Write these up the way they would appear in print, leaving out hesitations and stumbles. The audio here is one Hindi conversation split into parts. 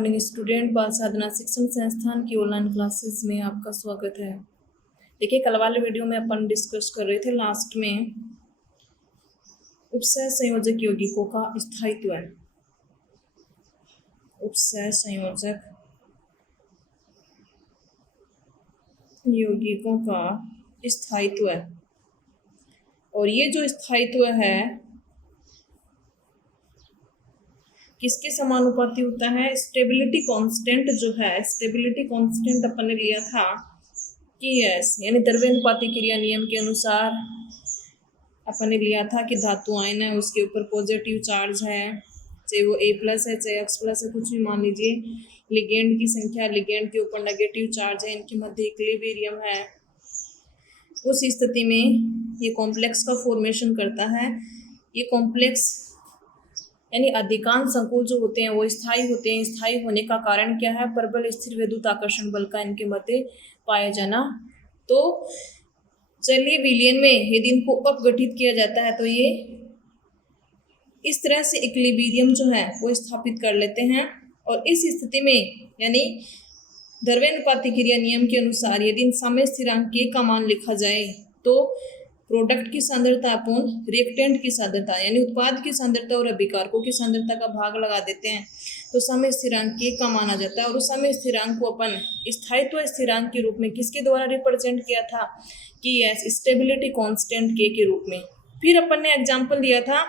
मॉर्निंग स्टूडेंट, बाल साधना शिक्षण संस्थान की ऑनलाइन क्लासेस में आपका स्वागत है। देखिए, कल वाले वीडियो में अपन डिस्कस कर रहे थे लास्ट में उपसय संयोजक यौगिकों का स्थायित्व है। उपसय संयोजक यौगिकों का स्थायित्व है, और ये जो स्थायित्व है किसके समानुपाती होता है? स्टेबिलिटी कांस्टेंट जो है, स्टेबिलिटी कांस्टेंट अपन ने लिया था कि एस, यानी द्रव्यानुपाती क्रिया नियम के अनुसार अपन ने लिया था कि धातु आयन है, उसके ऊपर पॉजिटिव चार्ज है, चाहे वो A+ है चाहे X+ है, कुछ भी मान लीजिए। लिगेंड की संख्या, लिगेंड के ऊपर नेगेटिव चार्ज है, इनके मध्य इक्विलिब्रियम है। उस स्थिति में ये कॉम्प्लेक्स का फॉर्मेशन करता है। ये कॉम्प्लेक्स यानी अधिकांश संकुल जो होते हैं वो स्थायी होते हैं। स्थायी होने का कारण क्या है? प्रबल स्थिर विद्युत आकर्षण बल का इनके मध्य पाया जाना। तो चलिए, विलयन में यदि इनको अपगठित किया जाता है तो ये इस तरह से इक्विलिब्रियम जो है वो स्थापित कर लेते हैं। और इस स्थिति में यानी द्रव्यानुपाती क्रिया नियम के अनुसार यदि इन समय स्थिरांक K का मान लिखा जाए तो प्रोडक्ट की सांद्रता अपन रिएक्टेंट की सांद्रता यानी उत्पाद की सांद्रता और अभिकारकों की सांद्रता का भाग लगा देते हैं, तो समय स्थिरांक K का मान आ जाता है। और उस समय स्थिरांक को अपन स्थायित्व स्थिरांक के रूप में किसके द्वारा रिप्रेजेंट किया था? कि यस, स्टेबिलिटी कांस्टेंट K के रूप में। फिर अपन ने एग्जांपल दिया था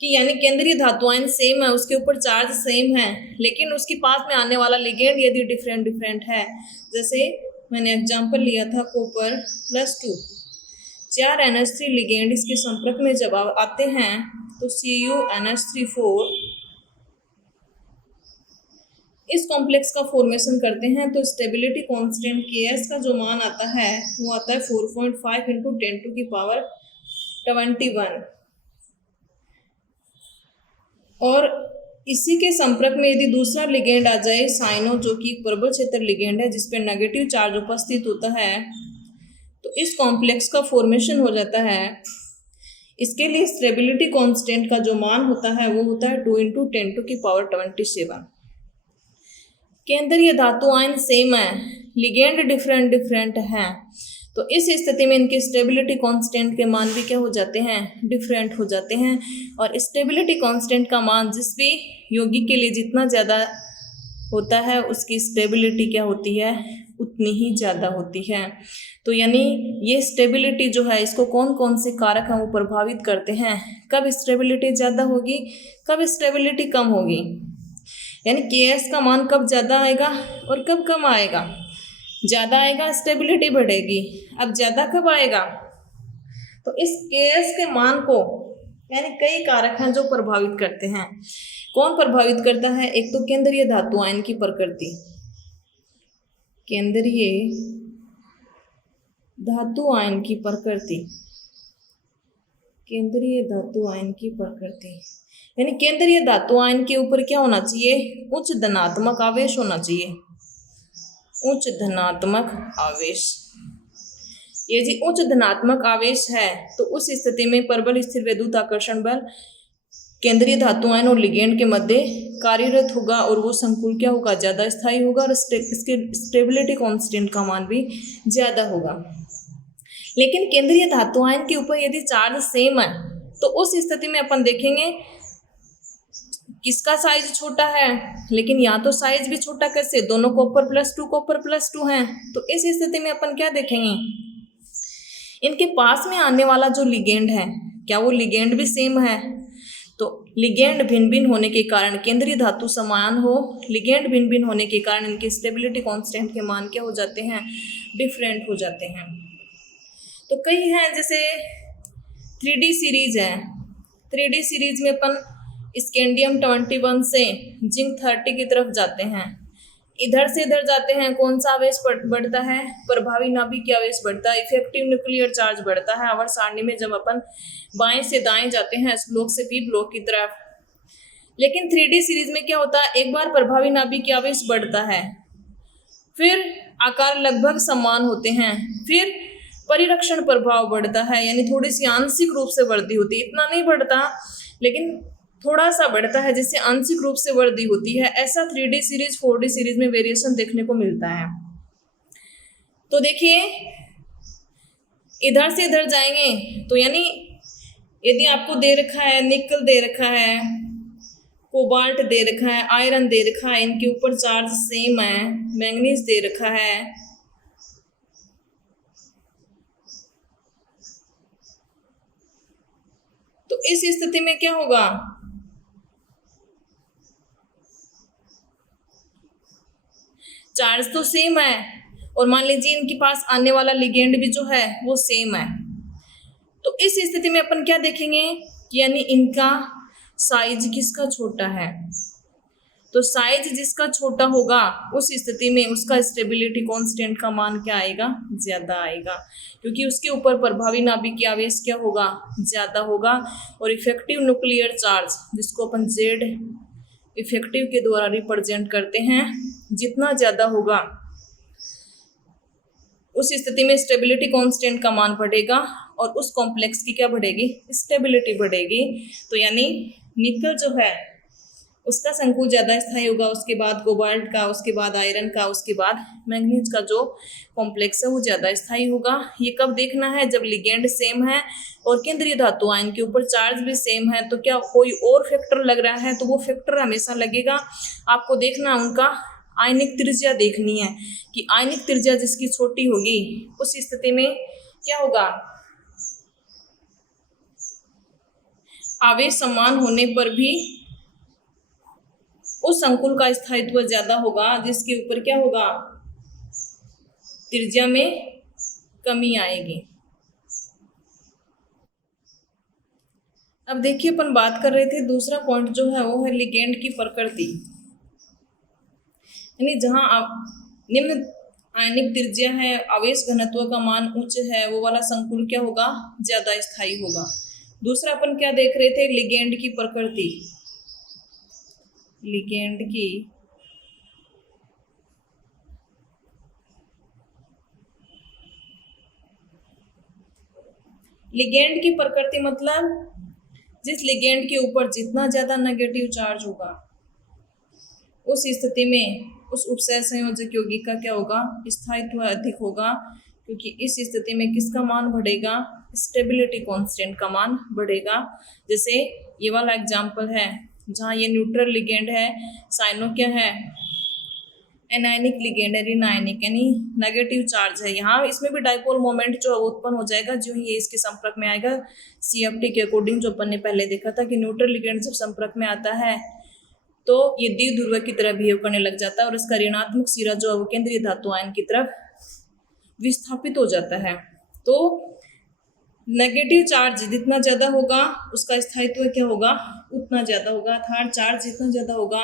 कि यानी केंद्रीय धातु आयन सेम है, उसके ऊपर चार्ज सेम है, लेकिन उसके पास में आने वाला लिगेंड यदि डिफरेंट है। जैसे मैंने एग्जांपल लिया था कॉपर +2, 4 NH3 लिगेंड इसके संपर्क में जब आते हैं तो CuNH3 इस कॉम्प्लेक्स का फॉर्मेशन करते हैं। तो स्टेबिलिटी कांस्टेंट Ks का जो मान आता है वो आता है 4.5 × 10⁻21। और इसी के संपर्क में यदि दूसरा लिगेंड आ जाए साइनो, जो कि प्रबल क्षेत्र लिगेंड है जिसपे नेगेटिव चार्ज उपस्थित होता है, तो इस कॉम्प्लेक्स का फॉर्मेशन हो जाता है। इसके लिए स्टेबिलिटी कांस्टेंट का जो मान होता है वो होता है 2 × 10⁻27। केंद्रीय धातु आयन सेम है, लिगेंड डिफरेंट हैं, तो इस स्थिति में इनके स्टेबिलिटी कांस्टेंट के मान भी क्या हो जाते हैं? डिफरेंट हो जाते हैं। और स्टेबिलिटी कांस्टेंट का मान जिस भी यौगिक के लिए जितना ज़्यादा होता है उसकी स्टेबिलिटी क्या होती है? उतनी ही ज़्यादा होती है। तो यानी ये स्टेबिलिटी जो है, इसको कौन कौन से कारक हैं वो प्रभावित करते हैं? कब स्टेबिलिटी ज़्यादा होगी, कब स्टेबिलिटी कम होगी, यानी Ks का मान कब ज़्यादा आएगा और कब कम आएगा? ज़्यादा आएगा स्टेबिलिटी बढ़ेगी। अब ज़्यादा कब आएगा? तो इस Ks के मान को यानी कई कारक हैं जो प्रभावित करते हैं। कौन प्रभावित करता है? एक तो केंद्रीय धातु आयन की प्रकृति, केंद्रीय धातु आयन की प्रकृति, केंद्रीय धातु आयन की प्रकृति यानी केंद्रीय धातु आयन के ऊपर क्या होना चाहिए? उच्च धनात्मक आवेश होना चाहिए। उच्च धनात्मक आवेश, यदि उच्च धनात्मक आवेश है तो उस स्थिति में प्रबल स्थिर विद्युत आकर्षण बल केंद्रीय धातु आयन और लिगेंड के मध्य कार्यरत होगा, और वो संकुल क्या होगा? ज़्यादा स्थायी होगा, और इसके स्टेबिलिटी कांस्टेंट का मान भी ज़्यादा होगा। लेकिन केंद्रीय धातु आयन के ऊपर यदि चार्ज सेम है तो उस स्थिति में अपन देखेंगे किसका साइज छोटा है, लेकिन यहाँ तो साइज भी छोटा कैसे? दोनों कॉपर +2 हैं। तो इस स्थिति में अपन क्या देखेंगे? इनके पास में आने वाला जो लिगेंड है, क्या वो लिगेंड भी सेम है? तो लिगेंड भिन्न भिन्न होने के कारण, केंद्रीय धातु समान हो, लिगेंड भिन्न भिन्न होने के कारण इनके स्टेबिलिटी कांस्टेंट के मान क्या हो जाते हैं? डिफरेंट हो जाते हैं। तो कई हैं, जैसे 3D सीरीज है। 3D सीरीज में अपन स्कैंडियम 21 से जिंक 30 की तरफ जाते हैं। इधर से इधर जाते हैं, कौन सा आवेश बढ़ता है? प्रभावी नाभिकीय आवेश बढ़ता है, इफेक्टिव न्यूक्लियर चार्ज बढ़ता है। आवर्त सारणी में जब अपन बाएं से दाएं जाते हैं एस ब्लॉक से पी ब्लॉक की तरफ। लेकिन 3D सीरीज में क्या होता है? एक बार प्रभावी नाभिकीय आवेश बढ़ता है, फिर आकार लगभग समान होते हैं, फिर परिरक्षण प्रभाव बढ़ता है, यानी थोड़ी सी आंशिक रूप से वृद्धि होती है, इतना नहीं बढ़ता, लेकिन थोड़ा सा बढ़ता है जिससे आंशिक रूप से वृद्धि होती है। ऐसा 3D सीरीज 4D सीरीज में वेरिएशन देखने को मिलता है। तो देखिए इधर से इधर जाएंगे तो यानी यदि आपको दे रखा है निकल दे रखा है, कोबाल्ट दे रखा है, आयरन दे रखा है, इनके ऊपर चार्ज सेम है, मैंगनीज दे रखा है, तो इस स्थिति में क्या होगा, चार्ज तो सेम है और मान लीजिए इनके पास आने वाला लिगेंड भी जो है वो सेम है। तो इस स्थिति में अपन क्या देखेंगे, यानी इनका साइज किसका छोटा है, तो साइज जिसका छोटा होगा उस स्थिति में उसका स्टेबिलिटी कांस्टेंट का मान क्या आएगा, ज्यादा आएगा, क्योंकि उसके ऊपर प्रभावी नाभिकीय आवेश क्या होगा, ज्यादा होगा। और इफेक्टिव न्यूक्लियर चार्ज जिसको अपन जेड इफेक्टिव के द्वारा रिप्रेजेंट करते हैं, जितना ज्यादा होगा उस स्थिति में स्टेबिलिटी कांस्टेंट का मान बढ़ेगा और उस कॉम्प्लेक्स की क्या बढ़ेगी, स्टेबिलिटी बढ़ेगी। तो यानी निकल जो है उसका संकुल ज्यादा स्थायी होगा, उसके बाद कोबाल्ट का, उसके बाद आयरन का, उसके बाद मैंगनीज का जो कॉम्प्लेक्स है वो ज्यादा स्थायी होगा। ये कब देखना है, जब लिगेंड सेम है और केंद्रीय धातु आयन के ऊपर चार्ज भी सेम है। तो क्या कोई और फैक्टर लग रहा है, तो वो फैक्टर हमेशा लगेगा। आपको देखना उनका आयनिक त्रिज्या देखनी है कि आयनिक त्रिज्या जिसकी छोटी होगी उस स्थिति में क्या होगा, आवेश समान होने पर भी उस संकुल का स्थायित्व ज्यादा होगा जिसके ऊपर क्या होगा, त्रिज्या में कमी आएगी। अब देखिए अपन बात कर रहे थे दूसरा पॉइंट जो है वो है लिगेंड की प्रकृति, यानी जहां आप निम्न आयनिक त्रिज्या है, आवेश घनत्व का मान उच्च है, वो वाला संकुल क्या होगा, ज्यादा स्थायी होगा। दूसरा अपन क्या देख रहे थे, लिगेंड की प्रकृति, लिगेंड की लिगेंड की प्रकृति मतलब जिस लिगेंड के ऊपर जितना ज्यादा नेगेटिव चार्ज होगा उस स्थिति में उस उपसय संयोजक यौगिक का क्या होगा, स्थायित्व अधिक होगा, क्योंकि इस स्थिति में किसका मान बढ़ेगा, स्टेबिलिटी कांस्टेंट का मान बढ़ेगा। जैसे ये वाला एग्जांपल है जहाँ ये न्यूट्रल लिगेंड है, साइनो क्या है, एनायनिक लिगेंड है, ऋणायनिक यानी नेगेटिव चार्ज है। यहाँ इसमें भी डाइपोल मोमेंट जो उत्पन्न हो जाएगा जो ही ये इसके संपर्क में आएगा। CFT के अकॉर्डिंग जो अपन ने पहले देखा था कि न्यूट्रल लिगेंड जब संपर्क में आता है तो ये द्विध्रुव की तरह बिहेव करने लग जाता है और इसका ऋणात्मक सिरा जो है वो केंद्रीय धातु आयन की तरफ विस्थापित हो जाता है। तो नेगेटिव चार्ज जितना ज्यादा होगा उसका स्थायित्व क्या होगा, उतना ज्यादा होगा। अर्थात चार्ज जितना ज्यादा होगा,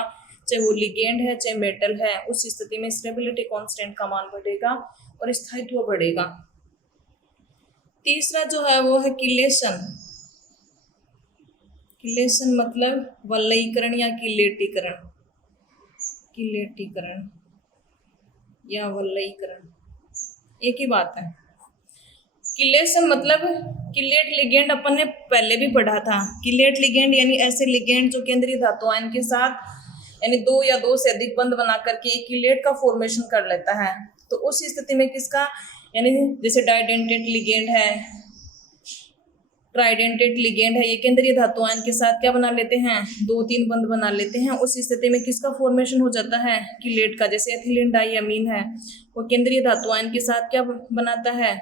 चाहे वो लिगेंड है चाहे मेटल है, उस स्थिति में स्टेबिलिटी कांस्टेंट का मान बढ़ेगा और स्थायित्व बढ़ेगा। तीसरा जो है वो है किलेशन। किलेशन मतलब वलयीकरण या किलेटीकरण, किलेटीकरण या वलयीकरण एक ही बात है। किलेशन मतलब किलेट लिगेंड अपन ने पहले भी पढ़ा था। किलेट लिगेंड यानी ऐसे लिगेंड जो केंद्रीय धातु आयन के साथ यानी 2 या 2 से अधिक बंध बना करके एक किलेट का फॉर्मेशन कर लेता है। तो उस स्थिति में किसका, यानी जैसे डाइडेंटेट लिगेंड है, ट्राइडेंटेट लिगेंड है, ये केंद्रीय धातु आयन के साथ क्या बना लेते हैं, 2-3 बंध बना लेते हैं। उस स्थिति में किसका फॉर्मेशन हो जाता है, किलेट का। जैसे एथिलीन डाइअमीन है, वो केंद्रीय धातु आयन के साथ क्या बनाता है,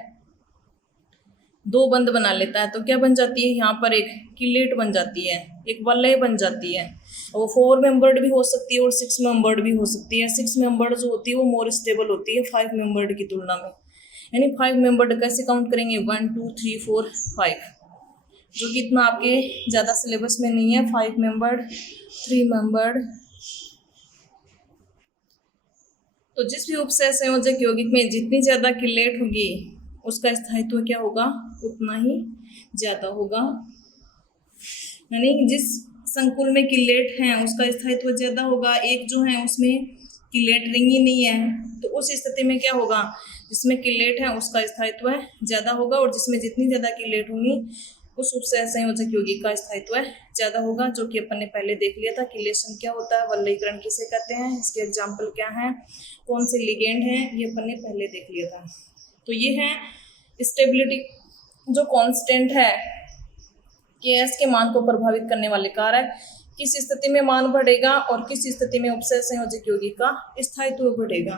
2 बंध बना लेता है। तो क्या बन जाती है, यहाँ पर एक किलेट बन जाती है, एक वलय बन जाती है। वो 4 मेंबर्ड भी हो सकती है और 6 मेंबर्ड भी हो सकती है। 6 मेंबर्ड जो होती है वो मोर स्टेबल होती है 5 मेंबर्ड की तुलना में। यानी 5 मेंबर्ड कैसे काउंट करेंगे, 1 2 3 4 5, जो कि इतना आपके ज़्यादा सिलेबस में नहीं है। 5 मेंबर्ड, 3 मेंबर्ड। तो जिस भी उपसय संयोजक यौगिक में जितनी ज़्यादा किलेट होगी उसका स्थायित्व क्या होगा, उतना ही ज़्यादा होगा। यानी जिस संकुल में किलेट हैं उसका स्थायित्व ज़्यादा होगा। एक जो है उसमें किलेट रिंग ही नहीं है, तो उस स्थिति में क्या होगा, जिसमें किलेट है उसका स्थायित्व ज़्यादा होगा और जिसमें जितनी ज़्यादा किलेट होंगी उस उपसह संयोजक यौगिक का स्थायित्व ज्यादा होगा, जो कि अपन ने पहले देख लिया था। किलेशन क्या होता है, वल्लयीकरण किसे कहते हैं, इसके एग्जाम्पल क्या हैं, कौन से लिगेंड हैं, ये अपन ने पहले देख लिया था। तो ये है स्टेबिलिटी जो कांस्टेंट है Ks के मान को प्रभावित करने वाले कारक, किस स्थिति में मान बढ़ेगा और किस स्थिति में उपसह संयोजक यौगिक का स्थायित्व बढ़ेगा।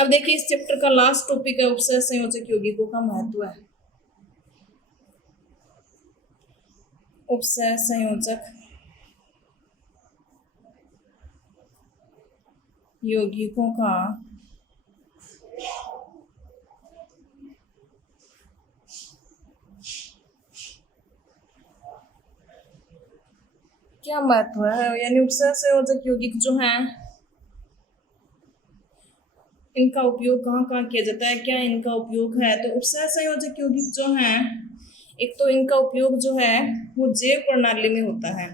अब देखिए इस चैप्टर का लास्ट टॉपिक है उपसह संयोजक यौगिकों का महत्व है। उपसह संयोजक यौगिकों का क्या महत्व है, यानी उपसह संयोजक यौगिक जो हैं इनका उपयोग कहाँ कहाँ किया जाता है, क्या इनका उपयोग है। तो उपसह संयोजक यौगिक जो हैं, एक तो इनका उपयोग जो है वो जैव प्रणाली में होता है,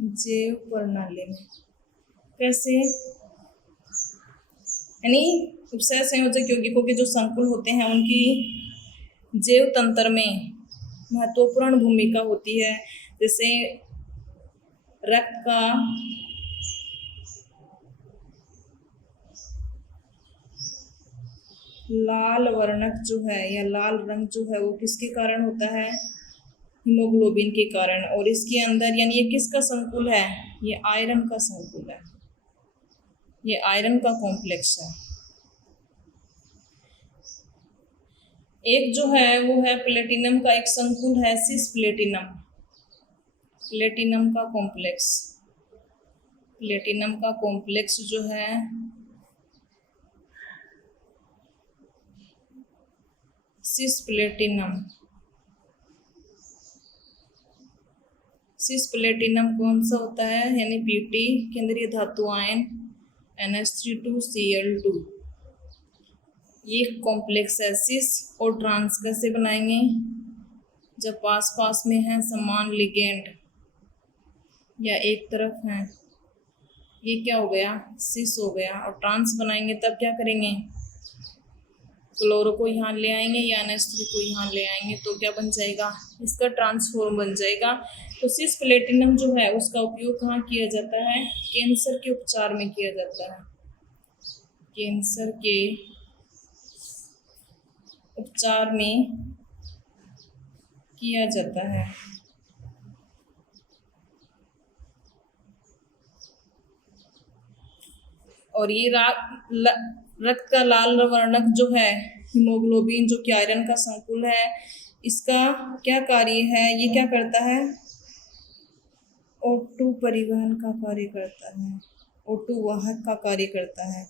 जैव प्रणाली में कैसे, यानी उपसह संयोजक यौगिकों के जो संकुल होते हैं उनकी जैव तंत्र में महत्वपूर्ण भूमिका होती है। जैसे रक्त का लाल वर्णक जो है या लाल रंग जो है वो किसके कारण होता है, हीमोग्लोबिन के कारण। और इसके अंदर यानी ये किसका संकुल है, ये आयरन का संकुल है, ये आयरन का कॉम्प्लेक्स है। एक जो है वो है प्लेटिनम का एक संकुल है, सिस प्लेटिनम, प्लेटिनम का कॉम्प्लेक्स, प्लेटिनम का कॉम्प्लेक्स जो है सिस प्लेटिनम, सिस प्लेटिनम कौन सा होता है, यानी Pt केंद्रीय धातु आयन NH32Cl2, ये कॉम्प्लेक्स है। सिस और ट्रांस कैसे बनाएंगे, जब पास पास में है समान लिगेंड या एक तरफ है, ये क्या हो गया, सिस हो गया। और ट्रांस बनाएंगे तब क्या करेंगे, क्लोरो को यहाँ ले आएंगे या NH3 को यहाँ ले आएंगे, तो क्या बन जाएगा, इसका ट्रांसफॉर्म बन जाएगा। तो सिस प्लेटिनम जो है उसका उपयोग कहाँ किया जाता है, कैंसर के उपचार में किया जाता है, कैंसर के उपचार में किया जाता है। और ये रक्त का लाल वर्णक जो है हीमोग्लोबिन, जो कि आयरन का संकुल है, इसका क्या कार्य है, ये क्या करता है, O2 परिवहन का कार्य करता है, O2 वाहक का कार्य करता है।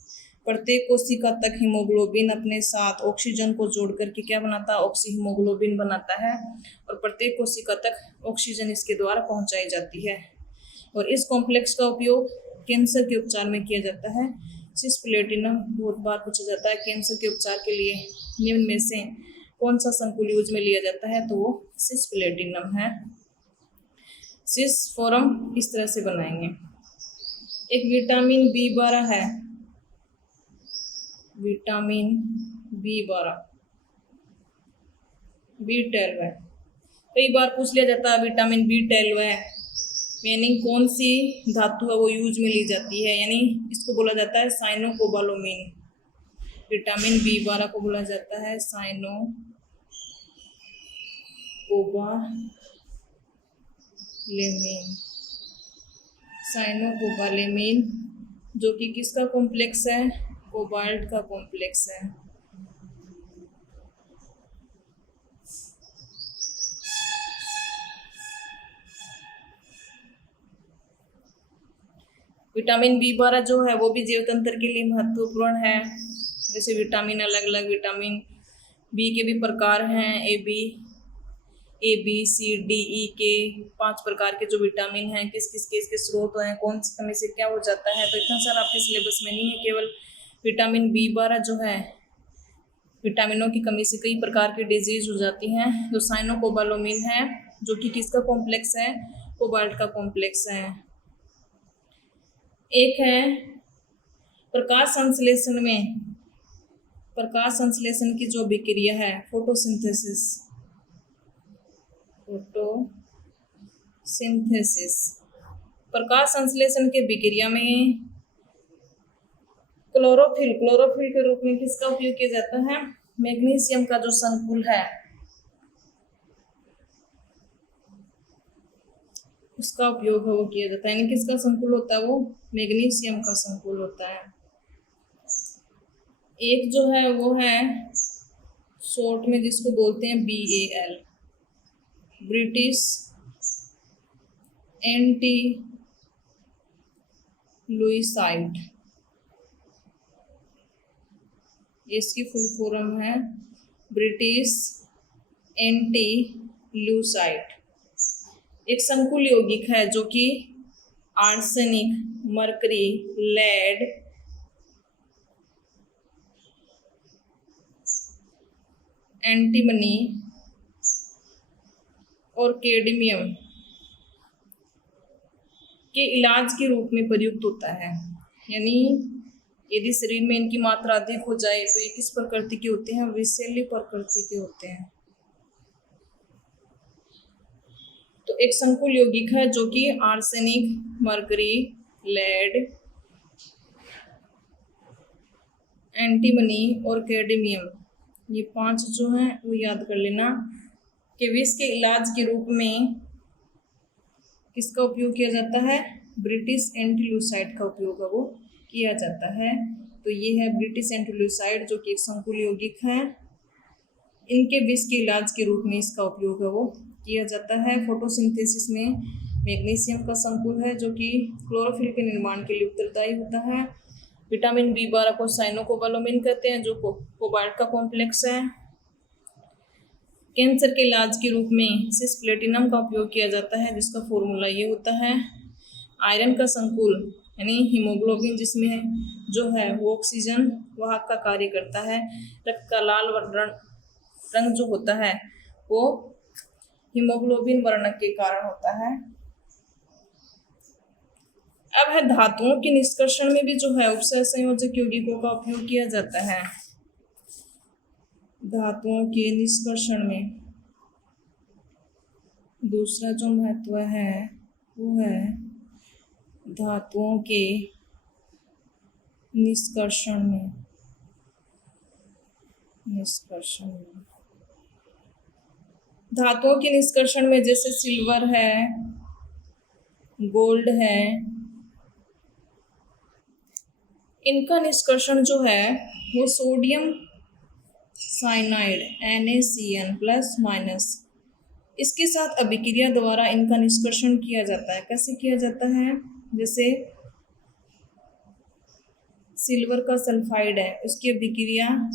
प्रत्येक कोशिका तक हीमोग्लोबिन अपने साथ ऑक्सीजन को जोड़ करके क्या बनाता है, ऑक्सी हीमोग्लोबिन बनाता है, और प्रत्येक कोशिका तक ऑक्सीजन इसके द्वारा पहुंचाई जाती है। और इस कॉम्प्लेक्स का उपयोग कैंसर के उपचार में किया जाता है। सिस प्लेटिनम बहुत बार पूछा जाता है, कैंसर के उपचार के लिए निम्न में से कौन सा संकुल यूज में लिया जाता है, तो वो सिस प्लेटिनम है। सिस फॉर्म इस तरह से बनाएंगे। एक विटामिन B12 है, विटामिन B12, B12 है, कई बार पूछ लिया जाता है विटामिन B12 है, यानी कौन सी धातु है वो यूज में ली जाती है, यानी इसको बोला जाता है साइनोकोबालामिन। विटामिन B12 को बोला जाता है साइनोकोबालामिन, साइनोकोबालामिन जो कि किसका कॉम्प्लेक्स है, कोबाल्ट का कॉम्प्लेक्स है। विटामिन B12 जो है वो भी जैव तंत्र के लिए महत्वपूर्ण है। जैसे विटामिन अलग अलग विटामिन बी के भी प्रकार हैं, A B C D E के 5 प्रकार के जो विटामिन हैं, किस किस के इसके स्रोत हैं, कौन सी कमी से क्या हो जाता है, तो इतना सारा आपके सिलेबस में नहीं है। केवल विटामिन B12 जो है, विटामिनों की कमी से कई प्रकार की डिजीज हो जाती हैं। जो साइनोकोबालामिन है जो कि किसका कॉम्प्लेक्स है, कोबाल्ट का कॉम्प्लेक्स है। एक है प्रकाश संश्लेषण में प्रकाश संश्लेषण की जो अभिक्रिया है फोटोसिंथेसिस, प्रकाश संश्लेषण के अभिक्रिया में क्लोरोफिल के रूप में किसका उपयोग किया जाता है? मैग्नीशियम का जो संकुल है उसका उपयोग वो किया जाता है। यानी किसका संकुल होता है? वो मैग्नीशियम का संकुल होता है। एक जो है वो है शॉर्ट में जिसको बोलते हैं BAL, ब्रिटिश एंटी लुईसाइड। इसकी फुल फॉर्म है ब्रिटिश एंटी लुईसाइड। एक संकुल यौगिक है जो कि आर्सेनिक, मरकरी, लेड, एंटीमनी और कैडमियम के इलाज के रूप में प्रयुक्त होता है। यानी यदि शरीर में इनकी मात्रा अधिक हो जाए तो ये किस प्रकृति के होते हैं? विषैली प्रकृति के होते हैं। तो एक संकुल यौगिक है जो कि आर्सेनिक, मरकरी, लेड, एंटीमनी और कैडमियम, ये 5 जो हैं वो याद कर लेना कि विष के इलाज के रूप में किसका उपयोग किया जाता है? ब्रिटिश एंटीलुसाइड का उपयोग है वो किया जाता है। तो ये है ब्रिटिश एंटीलुसाइड जो कि एक संकुल यौगिक है। इनके विष के इलाज के रूप में इसका उपयोग है वो किया जाता है। फोटोसिंथेसिस में मैग्नीशियम का संकुल है जो कि क्लोरोफिल के निर्माण के लिए उत्तरदायी होता है। विटामिन B12 को साइनोकोबालामिन कहते हैं जो कोबाल्ट का कॉम्प्लेक्स है। कैंसर के इलाज के रूप में सिसप्लेटिनम का उपयोग किया जाता है जिसका फॉर्मूला ये होता है। आयरन का संकुल यानी हीमोग्लोबिन जिसमें जो है वो ऑक्सीजन वाहक का कार्य करता है। रक्त का लाल रंग जो होता है वो हीमोग्लोबिन वर्णक के कारण होता है। अब है धातुओं के निष्कर्षण में भी जो है उपसर्ग संयोजक यौगिकों का उपयोग किया जाता है। धातुओं के निष्कर्षण में दूसरा जो महत्व है वो है धातुओं के निष्कर्षण में धातुओं के निष्कर्षण में जैसे सिल्वर है, गोल्ड है, इनका निष्कर्षण जो है वो सोडियम साइनाइड NaCN+- इसके साथ अभिक्रिया द्वारा इनका निष्कर्षण किया जाता है। कैसे किया जाता है? जैसे सिल्वर का सल्फाइड है उसकी अभिक्रिया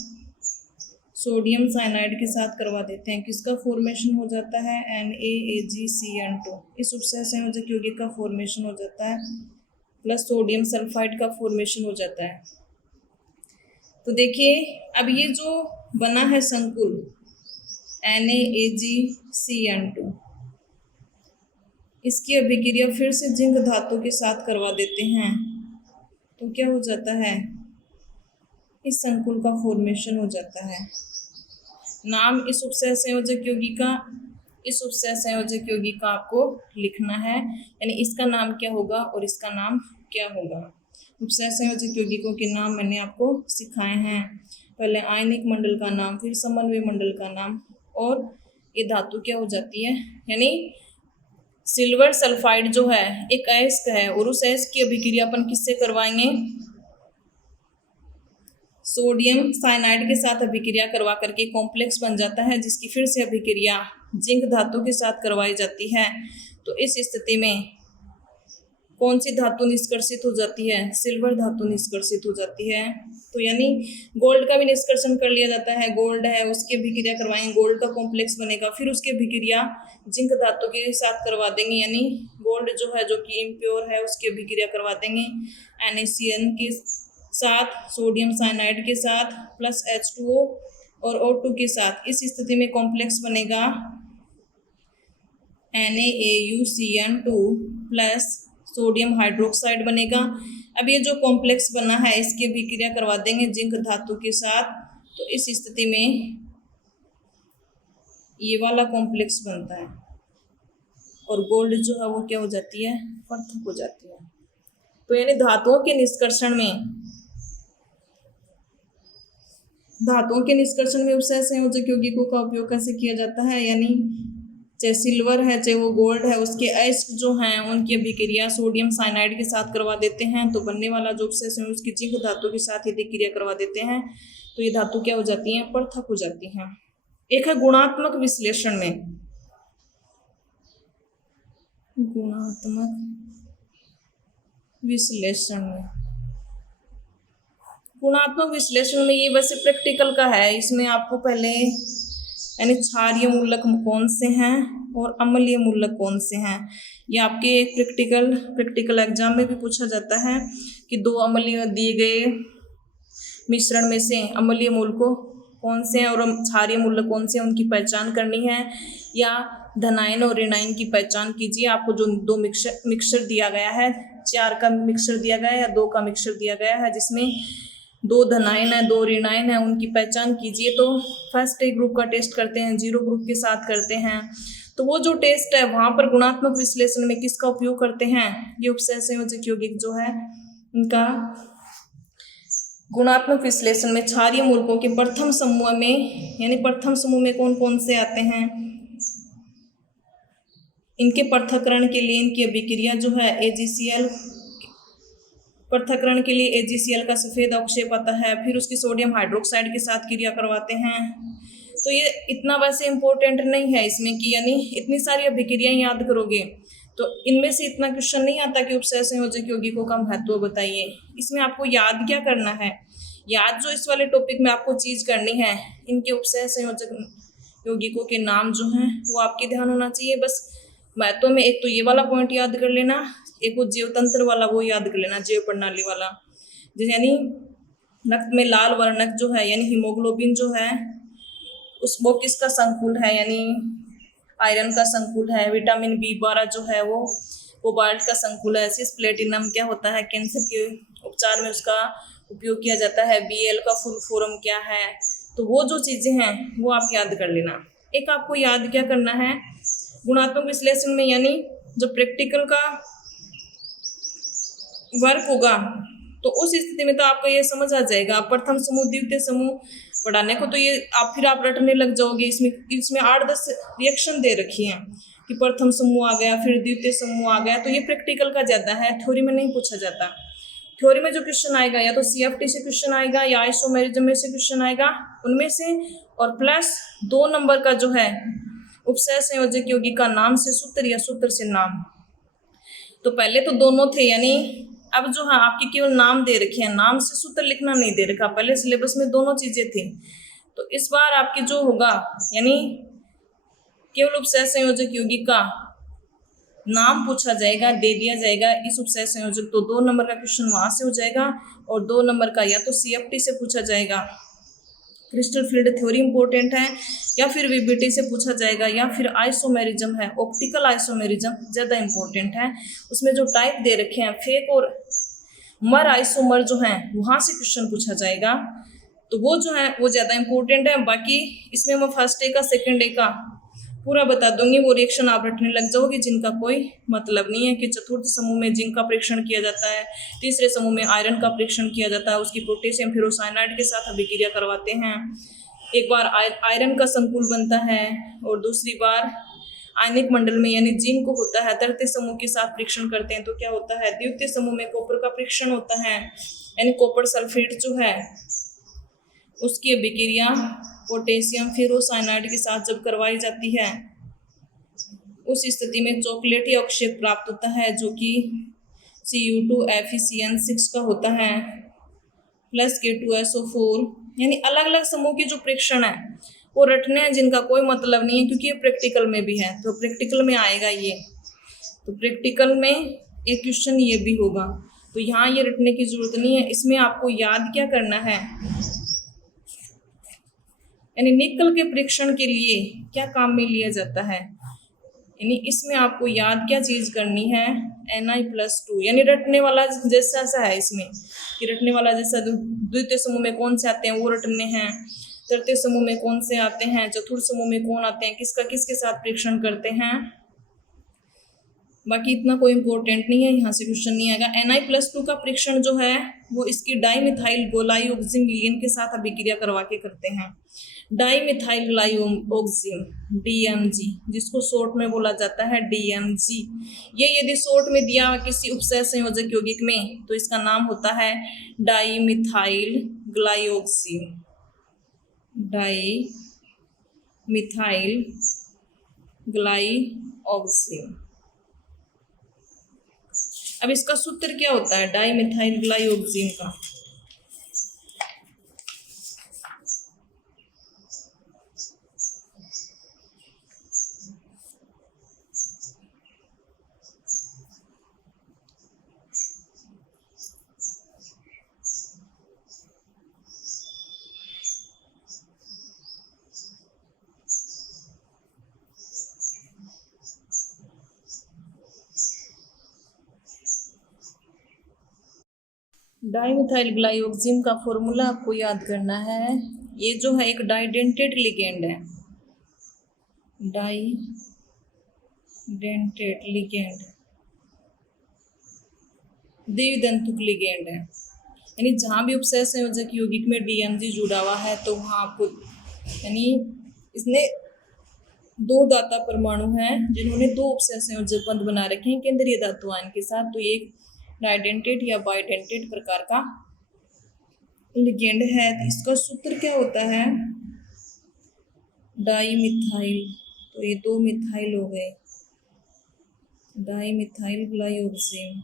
सोडियम साइनाइड के साथ करवा देते हैं। किसका फॉर्मेशन हो जाता है? NaAgCN2। इस उपसर्ग संयोजक यौगिक का फॉर्मेशन हो जाता है प्लस सोडियम सल्फाइड का फॉर्मेशन हो जाता है। तो देखिए अब ये जो बना है संकुल NaAgCN2, इसकी अभिक्रिया फिर से जिंक धातु के साथ करवा देते हैं तो क्या हो जाता है? इस संकुल का फॉर्मेशन हो जाता है। नाम इस उपसर्ग संयोजक यौगिक का आपको लिखना है। यानी इसका नाम क्या होगा और इसका नाम क्या होगा। उपसर्ग संयोजक यौगिकों के नाम मैंने आपको सिखाए हैं। पहले आयनिक मंडल का नाम, फिर समन्वय मंडल का नाम, और ये धातु क्या हो जाती है। यानी सिल्वर सल्फाइड जो है एक अयस्क है और उस अयस्क की अभिक्रिया अपन किससे करवाएंगे? सोडियम साइनाइड के साथ अभिक्रिया करवा करके कॉम्प्लेक्स बन जाता है जिसकी फिर से अभिक्रिया जिंक धातु के साथ करवाई जाती है। तो इस स्थिति में कौन सी धातु निष्कर्षित हो जाती है? सिल्वर धातु निष्कर्षित हो जाती है। तो यानी गोल्ड का भी निष्कर्षण कर लिया जाता है। गोल्ड है उसकी अभिक्रिया करवाएंगे, गोल्ड का कॉम्प्लेक्स बनेगा, फिर उसकी अभिक्रिया जिंक धातु के साथ करवा देंगे। यानी गोल्ड जो है जो कि इम्प्योर है उसकी अभिक्रिया करवा देंगे NaCN के साथ, सोडियम साइनाइड के साथ प्लस H2O और O2 के साथ। इस स्थिति में कॉम्प्लेक्स बनेगा NaAuCN2 प्लस सोडियम हाइड्रोक्साइड बनेगा। अब ये जो कॉम्प्लेक्स बना है इसकी अभिक्रिया करवा देंगे जिंक धातु के साथ तो इस स्थिति में ये वाला कॉम्प्लेक्स बनता है और गोल्ड जो है वो क्या हो जाती है, पृथक हो जाती है। तो यानी धातुओं के निष्कर्षण में उपसय संयोजक यौगिकों का उपयोग कैसे किया जाता है, यानी चाहे सिल्वर है चाहे वो गोल्ड है, उसके अयस्क जो हैं उनकी अभिक्रिया सोडियम साइनाइड के साथ करवा देते हैं, तो बनने वाला जो उपसय संयोजक उसकी जिंक धातु के साथ यदि क्रिया करवा देते हैं तो ये धातु क्या हो जाती हैं, पृथक हो जाती हैं। एक है गुणात्मक विश्लेषण में। गुणात्मक विश्लेषण में ये वैसे प्रैक्टिकल का है, इसमें आपको पहले यानी क्षारीय मूलक कौन से हैं और अम्लीय मूलक कौन से हैं, ये आपके एक प्रैक्टिकल एग्जाम में भी पूछा जाता है कि दो अम्लीय दिए गए मिश्रण में से अम्लीय मूलक कौन से हैं और क्षारीय मूलक कौन से हैं, उनकी पहचान करनी है, या धनायन और ऋणायन की पहचान कीजिए। आपको जो दो मिक्सचर दिया गया है, 4 का मिक्सचर दिया गया है या 2 का मिक्सचर दिया गया है, जिसमें 2 धनायन है 2 ऋणायन है, उनकी पहचान कीजिए। तो फर्स्ट एक ग्रुप का टेस्ट करते हैं, 0 ग्रुप के साथ करते हैं। तो वो जो टेस्ट है वहाँ पर गुणात्मक विश्लेषण में किसका उपयोग करते हैं, ये उपसय संयोजक यौगिक जो है उनका गुणात्मक विश्लेषण में क्षारीय मूलकों के प्रथम समूह में, यानी प्रथम समूह में कौन कौन से आते हैं, इनके पृथक्करण के लिए इनकी अभिक्रिया जो है AgCl, पृथक्करण के लिए AgCl का सफ़ेद अवक्षेप आता है, फिर उसकी सोडियम हाइड्रोक्साइड के साथ क्रिया करवाते हैं। तो ये इतना वैसे इम्पोर्टेंट नहीं है इसमें कि यानी इतनी सारी अभिक्रियाएं याद करोगे तो इनमें से इतना क्वेश्चन नहीं आता कि उपसय संयोजक यौगिकों का महत्व बताइए। इसमें आपको याद क्या करना है, याद जो इस वाले टॉपिक में आपको चीज़ करनी है, इनके उपसय संयोजक यौगिकों के नाम जो हैं वो आपके ध्यान होना चाहिए। बस महत्व में एक तो ये वाला पॉइंट याद कर लेना, एक वो जीव तंत्र वाला वो याद कर लेना, जीव प्रणाली वाला, यानी रक्त में लाल वर्णक जो है यानी हीमोग्लोबिन जो है वो किसका संकुल है, यानी आयरन का संकुल है। विटामिन B12 जो है वो कोबाल्ट का संकुल है। सिस प्लेटिनम क्या होता है, कैंसर के उपचार में उसका उपयोग किया जाता है। Bl का फुल फॉर्म क्या है। तो वो जो चीज़ें हैं वो आप याद कर लेना। एक आपको याद क्या करना है, गुणात्मक विश्लेषण में यानी जब प्रैक्टिकल का वर्क होगा तो उस स्थिति में तो आपको ये समझ आ जाएगा। प्रथम समूह द्वितीय समूह पढ़ाने को तो ये आप रटने लग जाओगे। इसमें 8-10 रिएक्शन दे रखी हैं कि प्रथम समूह आ गया फिर द्वितीय समूह आ गया। तो ये प्रैक्टिकल का ज़्यादा है, थ्योरी में नहीं पूछा जाता। थ्योरी में जो क्वेश्चन आएगा या तो CFT से क्वेश्चन आएगा या आइसोमेरिज्म में से क्वेश्चन आएगा उनमें से, और प्लस 2 नंबर का जो है उपसय संयोजक यौगिक का नाम से सूत्र या सूत्र से नाम। तो पहले तो दोनों थे, यानी अब जो है आपके केवल नाम दे रखे हैं, नाम से सूत्र लिखना नहीं दे रखा। पहले सिलेबस में दोनों चीजें थी। तो इस बार आपकी जो होगा यानी केवल उपसय संयोजक यौगिक का नाम पूछा जाएगा, दे दिया जाएगा इस उपसय संयोजक। तो 2 नंबर का क्वेश्चन वहां से हो जाएगा और 2 नंबर का या तो CFT से पूछा जाएगा, क्रिस्टल फील्ड थ्योरी इंपॉर्टेंट है, या फिर VBT से पूछा जाएगा, या फिर आइसोमेरिज्म है, ऑप्टिकल आइसोमेरिज्म ज़्यादा इंपॉर्टेंट है। उसमें जो टाइप दे रखे हैं फेक और मर आइसोमर जो हैं वहाँ से क्वेश्चन पूछा जाएगा। तो वो जो है वो ज़्यादा इंपॉर्टेंट है। बाकी इसमें मैं फर्स्ट डे का सेकेंड डे का पूरा बता दूंगी, वो रिएक्शन आप रटने लग जाओगे जिनका कोई मतलब नहीं है। कि चतुर्थ समूह में जिंक का परीक्षण किया जाता है, तीसरे समूह में आयरन का परीक्षण किया जाता है, उसकी पोटेशियम फेरोसाइनाइड के साथ अभिक्रिया करवाते हैं। एक बार आयरन का संकुल बनता है और दूसरी बार आयनिक मंडल में यानी जिंक होता है, तृतीय समूह के साथ परीक्षण करते हैं तो क्या होता है, द्वितीय समूह में कॉपर का परीक्षण होता है, यानी कॉपर सल्फेट जो है उसकी अभिक्रिया पोटेशियम फेरोसाइनाइड के साथ जब करवाई जाती है उस स्थिति में चॉकलेटी अवक्षेप प्राप्त होता है जो कि Cu2FeCN6 का होता है प्लस K2SO4। यानी अलग अलग समूह के जो परीक्षण है वो रटने हैं जिनका कोई मतलब नहीं है, क्योंकि ये प्रैक्टिकल में भी है तो प्रैक्टिकल में आएगा ये। तो प्रैक्टिकल में एक क्वेश्चन ये भी होगा, तो यहाँ ये रटने की जरूरत नहीं है। इसमें आपको याद क्या करना है, यानी निकल के परीक्षण के लिए क्या काम में लिया जाता है। यानी इसमें आपको याद क्या चीज़ करनी है, Na+2, यानी रटने वाला जैसा सा है इसमें कि रटने वाला जैसा द्वितीय समूह में कौन से आते हैं वो रटने हैं, तृतीय समूह में कौन से आते हैं, चतुर्थ समूह में कौन आते हैं, किसका किसके साथ परीक्षण करते हैं। बाकी इतना कोई इंपॉर्टेंट नहीं है, यहाँ से क्वेश्चन नहीं आएगा। Na+2 का परीक्षण जो है वो इसकी डाईमिथाइल गोलाइऑक्सिम विलयन के साथ अभिक्रिया करवा के करते हैं। डाईमिथाइल ग्लाइऑक्सिम DMG, जिसको शॉर्ट में बोला जाता है DMG, ये यदि शॉर्ट में दिया किसी उपसय संयोजक यौगिक में तो इसका नाम होता है डाईमिथाइल ग्लाइऑक्सिम। डाईमिथाइल ग्लाइऑक्सिम। अब इसका सूत्र क्या होता है डाईमिथाइल ग्लाइऑक्सिम का? डाईमिथाइल ग्लाइऑक्सिम का फॉर्मूला आपको याद करना है। ये जो है एक डाइडेंटेट लिगेंड है, डाइडेंटेट लिगेंड, द्विदंतुक लिगेंड है। यानी जहाँ भी उपसय संयोजक यौगिक में DMG जुड़ा हुआ है तो वहाँ आपको, यानी इसने दो दाता परमाणु हैं जिन्होंने दो उपसय संयोजक बंध बना रखे हैं केंद्रीय धातु आयन के साथ, तो ये डाइडेंटेट या बाइडेंटेट प्रकार का लिगेंड है। इसका सूत्र क्या होता है डाईमिथाइल, तो ये दो मिथाइल हो गए, डाईमिथाइल ग्लाइऑक्सिम,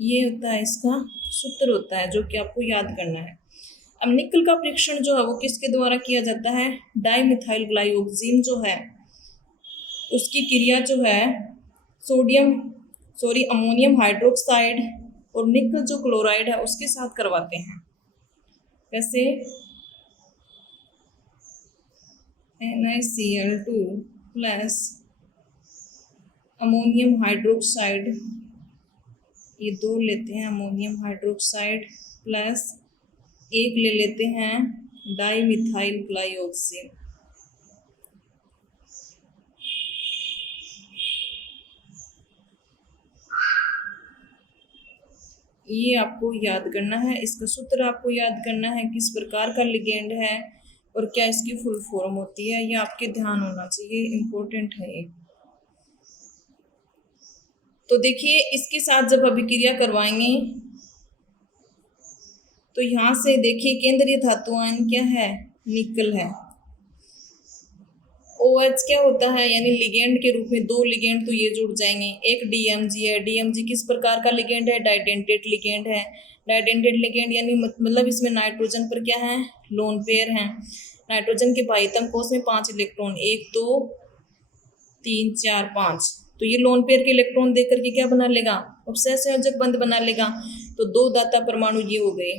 ये होता है इसका सूत्र होता है जो कि आपको याद करना है। अब निकल का परीक्षण जो है वो किसके द्वारा किया जाता है, डाईमिथाइल ग्लाइऑक्सिम जो है उसकी क्रिया जो है अमोनियम हाइड्रोक्साइड और निकल जो क्लोराइड है उसके साथ करवाते हैं। कैसे? NaCl2 प्लस अमोनियम हाइड्रोक्साइड, ये दो लेते हैं अमोनियम हाइड्रोक्साइड, प्लस एक ले लेते हैं डाईमिथाइल ग्लाइऑक्सिम। ये आपको याद करना है, इसका सूत्र आपको याद करना है, किस प्रकार का लिगेंड है और क्या इसकी फुल फॉर्म होती है, ये आपके ध्यान होना चाहिए, इम्पोर्टेंट है ये। तो देखिए इसके साथ जब अभिक्रिया करवाएंगे तो यहाँ से देखिए केंद्रीय धातु आयन क्या है, निकल है। OH क्या होता है, यानी लिगेंड के रूप में दो लिगेंड तो ये जुड़ जाएंगे। एक DMG है, DMG किस प्रकार का लिगेंड है, डाइडेंटेट लिगेंड है। डाइडेंटेट लिगेंड यानी मतलब इसमें नाइट्रोजन पर क्या है, लोन पेयर है। नाइट्रोजन के बाह्यतम कोश में 5 इलेक्ट्रॉन, 1 2 3 4 5, तो ये लोन पेयर के इलेक्ट्रॉन देकर के क्या बना लेगा, उपसय संयोजक बंध बना लेगा। तो दो दाता परमाणु ये हो गए,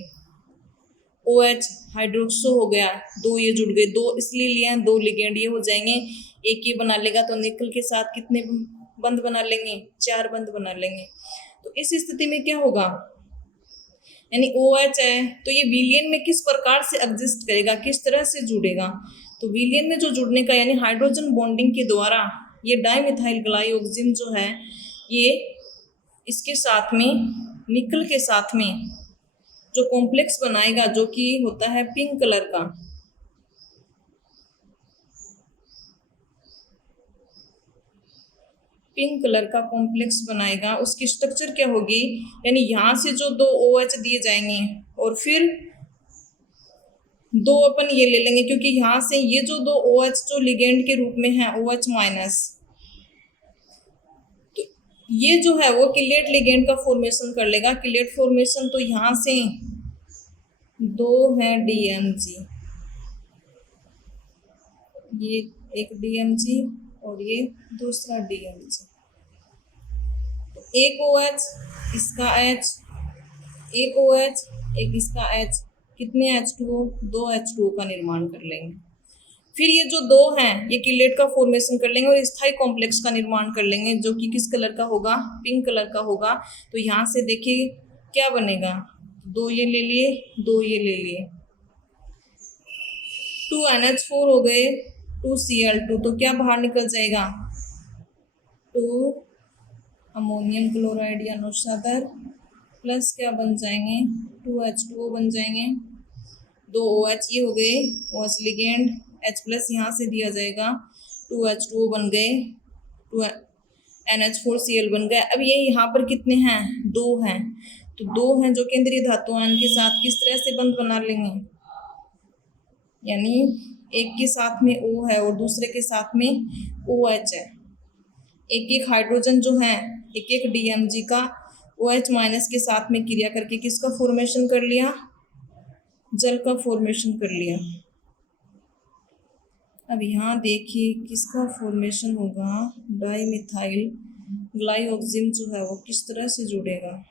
OH हाइड्रोक्सो हो गया, दो ये जुड़ गए, दो इसलिए लिए हैं, दो लिगेंड ये हो जाएंगे, एक ये बना लेगा। तो निकल के साथ कितने बंध बना लेंगे, 4 बंध बना लेंगे। तो इस स्थिति में क्या होगा, यानी OH है तो ये विलयन में किस प्रकार से एग्जिस्ट करेगा, किस तरह से जुड़ेगा। तो विलयन में जो जुड़ने का यानी हाइड्रोजन बॉन्डिंग के द्वारा ये डाईमिथाइल ग्लाइऑक्सिम जो है ये इसके साथ में निकल के साथ में जो कॉम्प्लेक्स बनाएगा जो कि होता है पिंक कलर का, पिंक कलर का कॉम्प्लेक्स बनाएगा। उसकी स्ट्रक्चर क्या होगी, यानी यहाँ से जो दो OH दिए जाएंगे और फिर दो अपन ये ले लेंगे, क्योंकि यहाँ से ये जो दो OH जो लिगेंड के रूप में है OH माइनस, तो ये जो है वो किलेट लिगेंड का फॉर्मेशन कर लेगा, किलेट फॉर्मेशन। तो यहाँ से दो है DMG, ये एक DMG और ये दूसरा DMG, तो एक OH इसका H, एक OH एक इसका H, कितने H2O, दो H2O का निर्माण कर लेंगे। फिर ये जो दो हैं ये किलेट का फॉर्मेशन कर लेंगे और स्थायी कॉम्प्लेक्स का निर्माण कर लेंगे, जो कि किस कलर का होगा, पिंक कलर का होगा। तो यहाँ से देखिए क्या बनेगा, दो ये ले लिए, दो ये ले लिए, 2NH4 हो गए, 2Cl2, तो क्या बाहर निकल जाएगा, 2 अमोनियम क्लोराइड या अनुसादर प्लस क्या बन जाएंगे, 2H2O बन जाएंगे, दो OH ये हो गए, OH लिगेंड, H प्लस यहाँ से दिया जाएगा, 2H2O बन गए, 2NH4Cl बन गया। अब ये यहाँ पर कितने हैं, दो हैं, तो दो हैं जो केंद्रीय धातु आयन के साथ किस तरह से बंध बना लेंगे, यानी एक के साथ में O है और दूसरे के साथ में OH है, एक एक हाइड्रोजन जो है एक एक DMG का OH माइनस के साथ में क्रिया करके किसका फॉर्मेशन कर लिया, जल का फॉर्मेशन कर लिया। अब यहाँ देखिए किसका फॉर्मेशन होगा, डाइमिथाइल ग्लाइऑक्सिम जो है वो किस तरह से जुड़ेगा,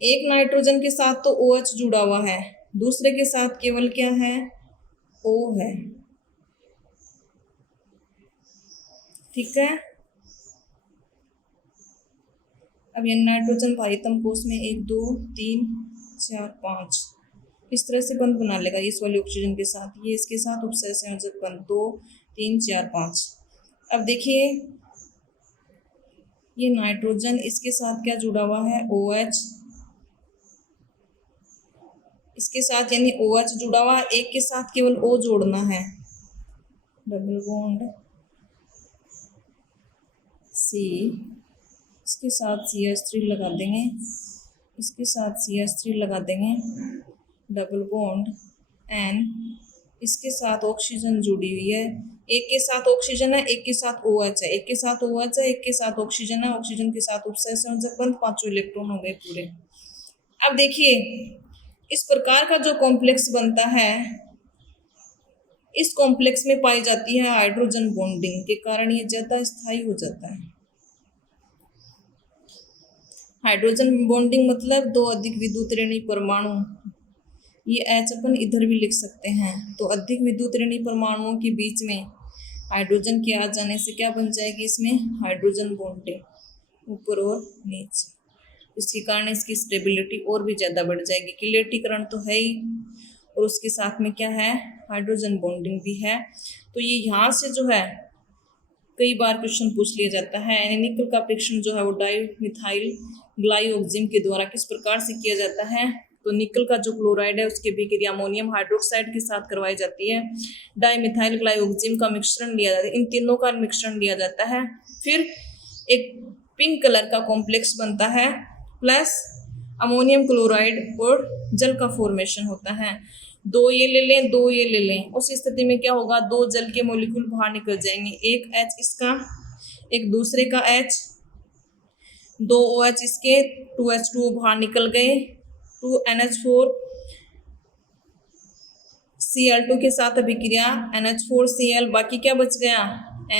एक नाइट्रोजन के साथ तो OH जुड़ा हुआ है, दूसरे के साथ केवल क्या है, O है, ठीक है। अब ये नाइट्रोजन भारितम कोष में 1 2 3 4 5 इस तरह से बंध बना लेगा इस वाले ऑक्सीजन के साथ, ये इसके साथ उपसर्ग संयोजक बंध 2 3 4 5। अब देखिए ये नाइट्रोजन इसके साथ क्या जुड़ा हुआ है, OH, इसके साथ यानी OH जुड़ा हुआ, एक के साथ केवल O जोड़ना है, डबल बॉन्ड C, इसके साथ CH3 लगा देंगे, इसके साथ CH3 लगा देंगे, डबल बॉन्ड N, इसके साथ ऑक्सीजन जुड़ी हुई है, एक के साथ ऑक्सीजन है, एक के साथ OH है, एक के साथ OH है, एक के साथ ऑक्सीजन है, ऑक्सीजन के साथ उपसर्ग संयोजक बंध, पांचों इलेक्ट्रॉन हो गए पूरे। अब देखिए इस प्रकार का जो कॉम्प्लेक्स बनता है, इस कॉम्प्लेक्स में पाई जाती है हाइड्रोजन बॉन्डिंग के कारण ये ज्यादा स्थायी हो जाता है। हाइड्रोजन बॉन्डिंग मतलब दो अधिक विद्युत ऋणी परमाणु, ये H अपन इधर भी लिख सकते हैं, तो अधिक विद्युत ऋणी परमाणुओं के बीच में हाइड्रोजन के आ जाने से क्या बन जाएगी, इसमें हाइड्रोजन बॉन्डिंग ऊपर और नीचे, इसके कारण इसकी स्टेबिलिटी और भी ज़्यादा बढ़ जाएगी, किलेटीकरण तो है ही और उसके साथ में क्या है, हाइड्रोजन बॉन्डिंग भी है। तो ये यहाँ से जो है कई बार क्वेश्चन पूछ लिया जाता है, यानी निकल का परीक्षण जो है वो डाइमिथाइल ग्लाइऑक्सिम के द्वारा किस प्रकार से किया जाता है, तो निकल का जो क्लोराइड है उसकी अभिक्रिया अमोनियम हाइड्रोक्साइड के साथ करवाई जाती है, डाइमिथाइल ग्लाइऑक्सिम का मिश्रण लिया जाता है, इन तीनों का मिश्रण लिया जाता है, फिर एक पिंक कलर का कॉम्प्लेक्स बनता है प्लस अमोनियम क्लोराइड और जल का फॉर्मेशन होता है। दो ये ले लें, दो ये ले लें, उस स्थिति में क्या होगा, दो जल के मॉलिक्यूल बाहर निकल जाएंगे, एक H इसका, एक दूसरे का H, दो OH इसके, 2H2O बाहर निकल गए, 2NH4 Cl2 के साथ अभिक्रिया NH4Cl, बाकी क्या बच गया,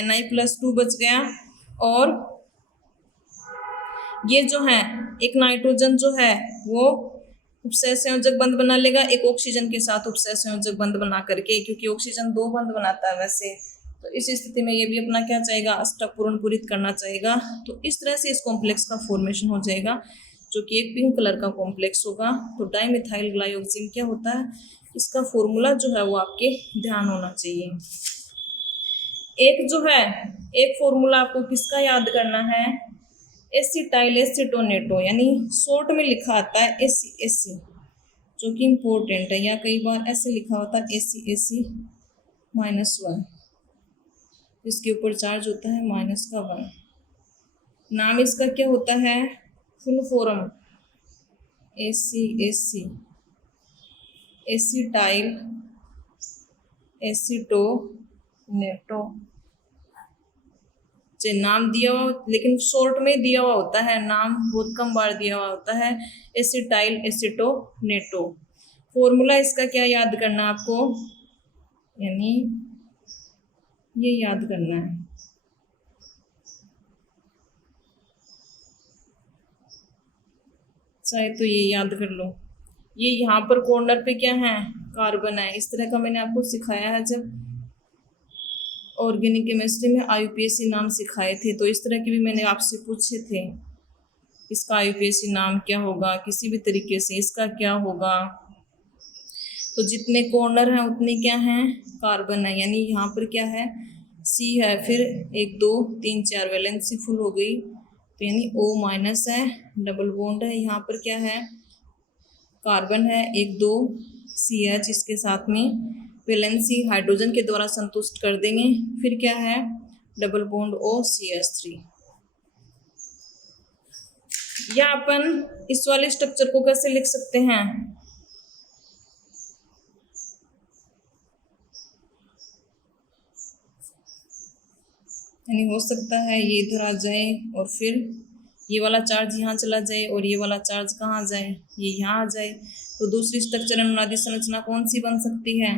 Ni+2 बच गया, और ये जो है एक नाइट्रोजन जो है वो उपसर्ग संयोजक बंध बना लेगा एक ऑक्सीजन के साथ उपसर्ग संयोजक बंध बना करके, क्योंकि ऑक्सीजन दो बंध बनाता है वैसे, तो इस स्थिति में ये भी अपना क्या चाहेगा, अष्टक पूर्ण पूरित करना चाहेगा। तो इस तरह से इस कॉम्प्लेक्स का फॉर्मेशन हो जाएगा जो कि एक पिंक कलर का कॉम्प्लेक्स होगा। तो डाइमिथाइल ग्लाइऑक्सिम क्या होता है, इसका फॉर्मूला जो है वो आपके ध्यान होना चाहिए। एक जो है एक फॉर्मूला आपको किसका याद करना है, एसिटाइल एसीटोनेटो, यानी शॉर्ट में लिखा आता है एसी, जो कि इम्पोर्टेंट है, या कई बार ऐसे लिखा होता है AC-1, इसके ऊपर चार्ज होता है -1। नाम इसका क्या होता है, फुल फॉर्म एसिटाइल एसीटोनेटो, नाम दिया हुआ लेकिन शॉर्ट में दिया हुआ होता है, नाम बहुत कम बार दिया हुआ होता है, एसिटाइल एसीटोनेटो। फॉर्मूला इसका क्या याद करना आपको, यानी ये याद करना है, चाहे तो ये याद कर लो, ये यहाँ पर कॉर्नर पे क्या है, कार्बन है। इस तरह का मैंने आपको सिखाया है जब ऑर्गेनिक केमिस्ट्री में IUPAC नाम सिखाए थे, तो इस तरह के भी मैंने आपसे पूछे थे। इसका IUPAC नाम क्या होगा, किसी भी तरीके से इसका क्या होगा। तो जितने कॉर्नर हैं उतने क्या हैं, कार्बन है। यानी यहाँ पर क्या है, C है, फिर 1 2 3 4 वैलेंसी फुल हो गई, तो यानी O- है, डबल बॉन्ड है। यहाँ पर क्या है, कार्बन है 1 2 CH, इसके साथ में वैलेंसी हाइड्रोजन के द्वारा संतुष्ट कर देंगे। फिर क्या है, डबल बॉन्ड OCH3। या अपन इस वाले स्ट्रक्चर को कैसे लिख सकते हैं, यानी हो सकता है ये इधर आ जाए और फिर ये वाला चार्ज यहाँ चला जाए और ये वाला चार्ज कहाँ आ जाए, ये यहाँ आ जाए। तो दूसरी स्ट्रक्चर अनुनादी संरचना कौन सी बन सकती है,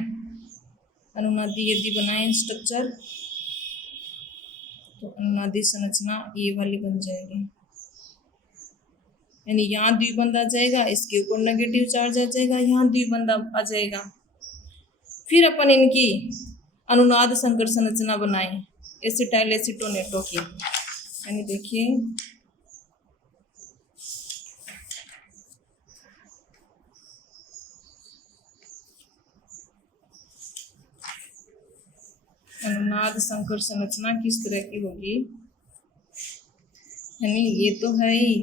अनुनादी यदि बनाए स्ट्रक्चर तो अनुनादी संरचना ये वाली बन जाएगी। यानी यहाँ द्विबंध आ जाएगा, इसके ऊपर नेगेटिव चार्ज आ जाएगा, यहाँ द्विबंध आ जाएगा। फिर अपन इनकी अनुनाद संकर संरचना बनाएं एसिटाइल एसीटोनेटो की। यानी देखिए अनुनाद संकर संरचना किस तरह की होगी, यानी ये तो है ही।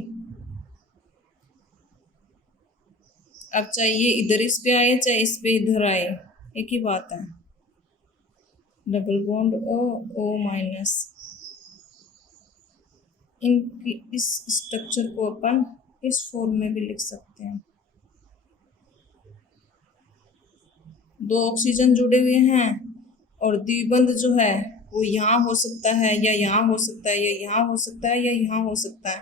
अब चाहे ये इधर इस पे आए चाहे इस पे इधर आए, एक ही बात है। डबल बॉन्ड O- इस स्ट्रक्चर को अपन इस फॉर्म में भी लिख सकते हैं। 2 ऑक्सीजन जुड़े हुए हैं और द्विबंध जो है वो यहाँ हो सकता है या यहाँ हो सकता है या यहाँ हो सकता है या यहाँ हो सकता है,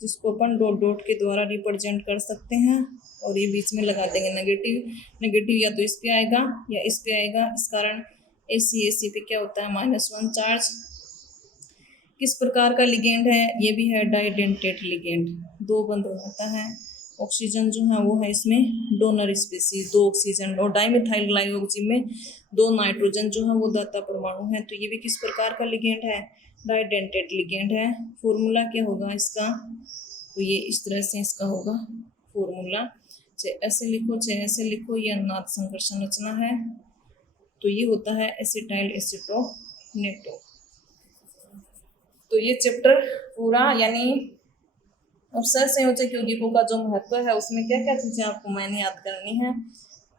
जिसको अपन डॉट डॉट के द्वारा रिप्रेजेंट कर सकते हैं। और ये बीच में लगा देंगे नेगेटिव या तो इस पे आएगा या इस पे आएगा। इस कारण AC पे क्या होता है, -1 चार्ज। किस प्रकार का लिगेंड है, ये भी है डाइडेंटेट लिगेंड, 2 बंध बनाता है। ऑक्सीजन जो है वो है इसमें डोनर स्पीसीज, 2 ऑक्सीजन, और डाइमिथाइल ग्लाइकोजिन में 2 नाइट्रोजन जो है वो दाता परमाणु है। तो ये भी किस प्रकार का लिगेंड है, डाइडेंटेट लिगेंड है। फॉर्मूला क्या होगा इसका, तो ये इस तरह से इसका होगा फॉर्मूला, चाहे ऐसे लिखो चाहे ऐसे लिखो, ये अनुनाद संकर संरचना है। तो ये होता है एसिटाइल एसीटोनेटो। तो ये चैप्टर पूरा, यानी अब सहसंयोजक यौगिकों का जो महत्व है उसमें क्या क्या चीजें आपको मैंने याद करनी है।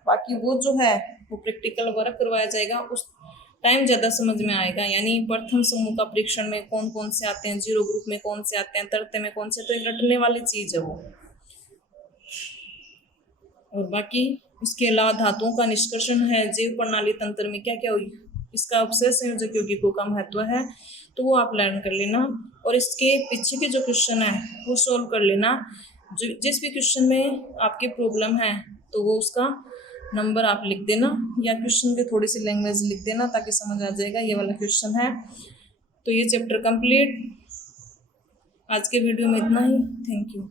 बाकी वो जो है वो प्रैक्टिकल वर्क करवाया जाएगा, उस टाइम ज़्यादा समझ में आएगा। यानी प्रथम समूह का परीक्षण में कौन कौन से आते हैं, 0 ग्रुप में कौन से आते हैं, तृतीय में कौन से, तो एक रटने वाली चीज़ है वो। और बाकी उसके अलावा धातुओं का निष्कर्षण है, जैव प्रणाली तंत्र में क्या क्या हुई, इसका अवशेष संयोजक यौगिकों का महत्व है, तो वो आप लर्न कर लेना। और इसके पीछे के जो क्वेश्चन है वो सोल्व कर लेना। जो जिस भी क्वेश्चन में आपके प्रॉब्लम है तो वो उसका नंबर आप लिख देना या क्वेश्चन के थोड़ी सी लैंग्वेज लिख देना ताकि समझ आ जाएगा ये वाला क्वेश्चन है। तो ये चैप्टर कंप्लीट। आज के वीडियो में इतना ही। Thank you.